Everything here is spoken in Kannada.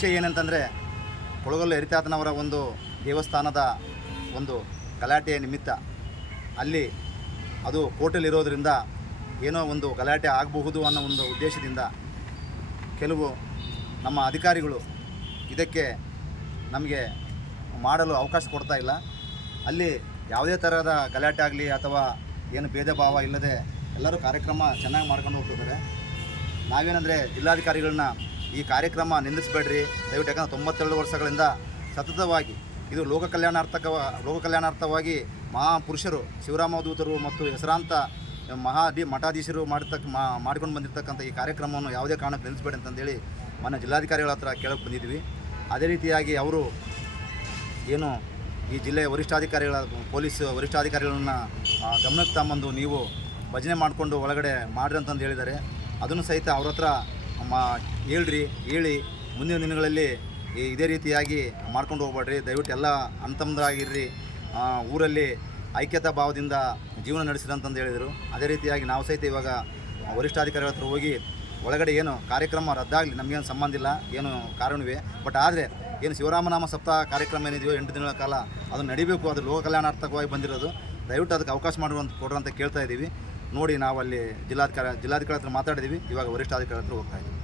ವಿಷಯ ಏನಂತಂದರೆ ಕೊಳಗಲ್ಲು ಹರಿತಾತನವರ ಒಂದು ದೇವಸ್ಥಾನದ ಒಂದು ಗಲಾಟೆಯ ನಿಮಿತ್ತ ಅಲ್ಲಿ ಅದು ಕೋರ್ಟಲ್ಲಿರೋದ್ರಿಂದ ಏನೋ ಒಂದು ಗಲಾಟೆ ಆಗಬಹುದು ಅನ್ನೋ ಒಂದು ಉದ್ದೇಶದಿಂದ ಕೆಲವು ನಮ್ಮ ಅಧಿಕಾರಿಗಳು ಇದಕ್ಕೆ ನಮಗೆ ಮಾಡಲು ಅವಕಾಶ ಕೊಡ್ತಾ ಇಲ್ಲ. ಅಲ್ಲಿ ಯಾವುದೇ ಥರದ ಗಲಾಟೆ ಆಗಲಿ ಅಥವಾ ಏನು ಭೇದ ಭಾವ ಇಲ್ಲದೆ ಎಲ್ಲರೂ ಕಾರ್ಯಕ್ರಮ ಚೆನ್ನಾಗಿ ಮಾಡ್ಕೊಂಡು ಹೋಗ್ತಿದ್ದಾರೆ. ನಾವೇನಂದರೆ ಜಿಲ್ಲಾಧಿಕಾರಿಗಳನ್ನ ಈ ಕಾರ್ಯಕ್ರಮ ನಿಲ್ಲಿಸಬೇಡ್ರಿ ದಯವಿಟ್ಟು, ಯಾಕಂದರೆ 92 ವರ್ಷಗಳಿಂದ ಸತತವಾಗಿ ಇದು ಲೋಕ ಕಲ್ಯಾಣಾರ್ಥವಾಗಿ ಮಹಾಪುರುಷರು ಶಿವರಾಮದೂತರು ಮತ್ತು ಹೆಸರಾಂತ ಮಠಾಧೀಶರು ಮಾಡ್ಕೊಂಡು ಬಂದಿರತಕ್ಕಂಥ ಈ ಕಾರ್ಯಕ್ರಮವನ್ನು ಯಾವುದೇ ಕಾರಣಕ್ಕೆ ನಿಲ್ಲಿಸಬೇಡಿ ಅಂತಂದೇಳಿ ಮೊನ್ನೆ ಜಿಲ್ಲಾಧಿಕಾರಿಗಳ ಹತ್ರ ಕೇಳಕ್ಕೆ ಬಂದಿದ್ವಿ. ಅದೇ ರೀತಿಯಾಗಿ ಅವರು ಏನು ಈ ಜಿಲ್ಲೆಯ ವರಿಷ್ಠಾಧಿಕಾರಿಗಳ ಪೊಲೀಸ್ ವರಿಷ್ಠಾಧಿಕಾರಿಗಳನ್ನ ಗಮನಕ್ಕೆ ತಗೊಂಬಂದು ನೀವು ಭಜನೆ ಮಾಡಿಕೊಂಡು ಒಳಗಡೆ ಮಾಡ್ರಿ ಅಂತಂದು ಹೇಳಿದ್ದಾರೆ. ಅದನ್ನು ಸಹಿತ ಅವ್ರ ಹತ್ರ ಹೇಳಿ ಮುಂದಿನ ದಿನಗಳಲ್ಲಿ ಇದೇ ರೀತಿಯಾಗಿ ಮಾಡ್ಕೊಂಡು ಹೋಗ್ಬೇಡ್ರಿ, ದಯವಿಟ್ಟು ಎಲ್ಲ ಅಂತಂದಾಗಿರ್ರಿ, ಊರಲ್ಲಿ ಐಕ್ಯತಾ ಭಾವದಿಂದ ಜೀವನ ನಡೆಸಿರಿ ಅಂತಂದು ಹೇಳಿದರು. ಅದೇ ರೀತಿಯಾಗಿ ನಾವು ಸಹಿತ ಇವಾಗ ವರಿಷ್ಠಾಧಿಕಾರಿಗಳ ಹತ್ರ ಹೋಗಿ ಒಳಗಡೆ ಏನು ಕಾರ್ಯಕ್ರಮ ರದ್ದಾಗಲಿ ನಮಗೇನು ಸಂಬಂಧ ಇಲ್ಲ, ಏನು ಕಾರಣವೇ, ಬಟ್ ಆದರೆ ಏನು ಶಿವರಾಮನಾಮ ಸಪ್ತಾಹ ಕಾರ್ಯಕ್ರಮ ಏನಿದೆಯೋ 8 ದಿನಗಳ ಕಾಲ ಅದು ನಡಿಬೇಕು, ಅದು ಲೋಕ ಕಲ್ಯಾಣಾರ್ಥಕವಾಗಿ ಬಂದಿರೋದು, ದಯವಿಟ್ಟು ಅದಕ್ಕೆ ಅವಕಾಶ ಕೊಡ್ರಿ ಅಂತ ಕೇಳ್ತಾ ಇದ್ದೀವಿ. ನೋಡಿ ನಾವು ಅಲ್ಲಿ ಜಿಲ್ಲಾಧಿಕಾರಿ ಹತ್ರ ಮಾತಾಡಿದ್ದೀವಿ, ಇವಾಗ ವರಿಷ್ಠಾಧಿಕಾರಿ ಹತ್ರ ಹೋಗ್ತಾ ಇದ್ದೀವಿ.